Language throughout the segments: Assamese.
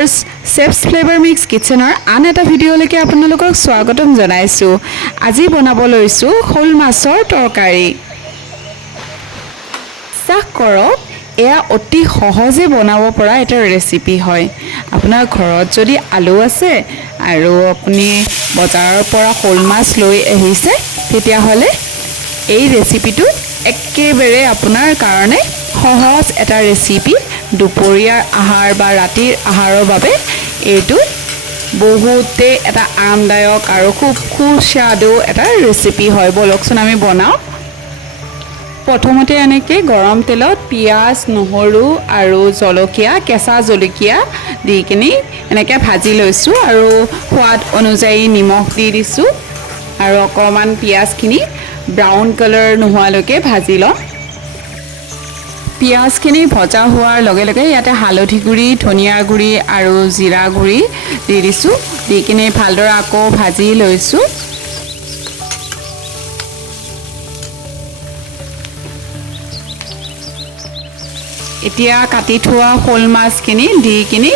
ভিউৱাৰ্ছ চেফছ ফ্লেভাৰ মিক্স কিচেনৰ আন এটা ভিডিঅ'লৈকে আপোনালোকক স্বাগতম জনাইছোঁ। আজি বনাব লৈছোঁ শ'ল মাছৰ তৰকাৰী। চাহ কৰক, এয়া অতি সহজে বনাব পৰা এটা ৰেচিপি হয়। আপোনাৰ ঘৰত যদি আলু আছে আৰু আপুনি বজাৰৰ পৰা শ'ল মাছ লৈ আহিছে, তেতিয়াহ'লে এই ৰেচিপিটো একেবাৰে আপোনাৰ কাৰণে সহজ এটা ৰেচিপি। দুপৰীয়াৰ আহাৰ বা ৰাতিৰ আহাৰৰ বাবে এইটো বহুতেই এটা আৰামদায়ক আৰু খুব সুস্বাদু এটা ৰেচিপি হয়। বলকচোন আমি বনাওঁ। প্ৰথমতে এনেকৈ গৰম তেলত পিঁয়াজ, নহৰু আৰু জলকীয়া, কেঁচা জলকীয়া দি কিনি এনেকৈ ভাজি লৈছোঁ আৰু সোৱাদ অনুযায়ী নিমখ দি দিছোঁ আৰু অকণমান পিঁয়াজখিনি ব্ৰাউন কালাৰ নোহোৱালৈকে ভাজি লওঁ। পিঁয়াজখিনি ভজা হোৱাৰ লগে লগে ইয়াতে হালধি গুড়ি, ধনিয়া গুড়ি আৰু জিৰা গুড়ি দি দিছোঁ। দি কিনি ভালদৰে আকৌ ভাজি লৈছোঁ। এতিয়া কাটি থোৱা শ'ল মাছখিনি দি কিনি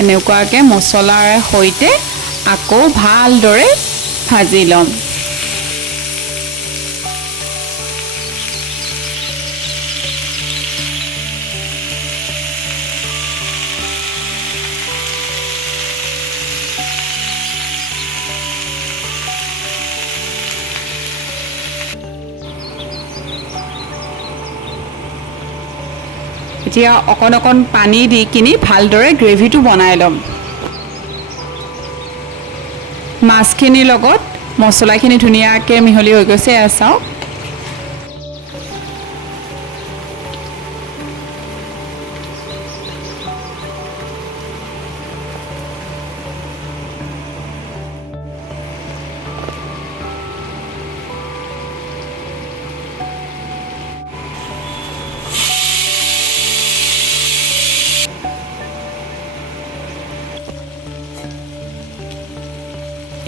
এনেকুৱাকৈ মছলাৰ সৈতে আকৌ ভালদৰে ভাজি ল'ম। এতিয়া অকণ পানী দি কিনি ভালদৰে গ্ৰেভিটো বনাই ল'ম। মাছখিনিৰ লগত মছলাখিনি ধুনীয়াকৈ মিহলি হৈ গৈছে, এয়া চাওক।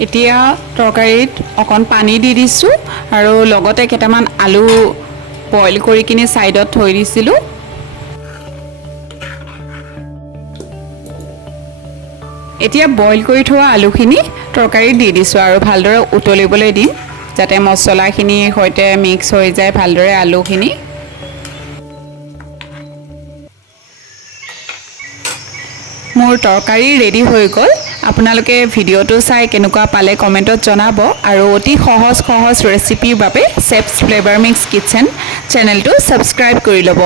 এতিয়া তৰকাৰীত অকণ পানী দি দিছোঁ আৰু লগতে কেইটামান আলু বইল কৰি কিনি ছাইডত থৈ দিছিলোঁ। এতিয়া বইল কৰি থোৱা আলুখিনি তৰকাৰীত দি দিছোঁ আৰু ভালদৰে উতলিবলৈ দিম, যাতে মছলাখিনিৰ সৈতে মিক্স হৈ যায় ভালদৰে আলুখিনি। মোৰ তৰকাৰী ৰেডি হৈ গ'ল। আপোনালোকে ভিডিঅ'টো চাই কেনেকুৱা পালে কমেণ্টত জনাব আৰু অতি সহজ ৰেচিপিৰ বাবে চেফছ ফ্লেভাৰ মিক্স কিচেন চেনেলটো ছাবস্ক্ৰাইব কৰি ল'ব।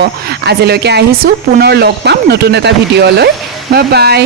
আজিলৈকে আহিছোঁ, পুনৰ লগ পাম নতুন এটা ভিডিঅ'লৈ। Bye bye.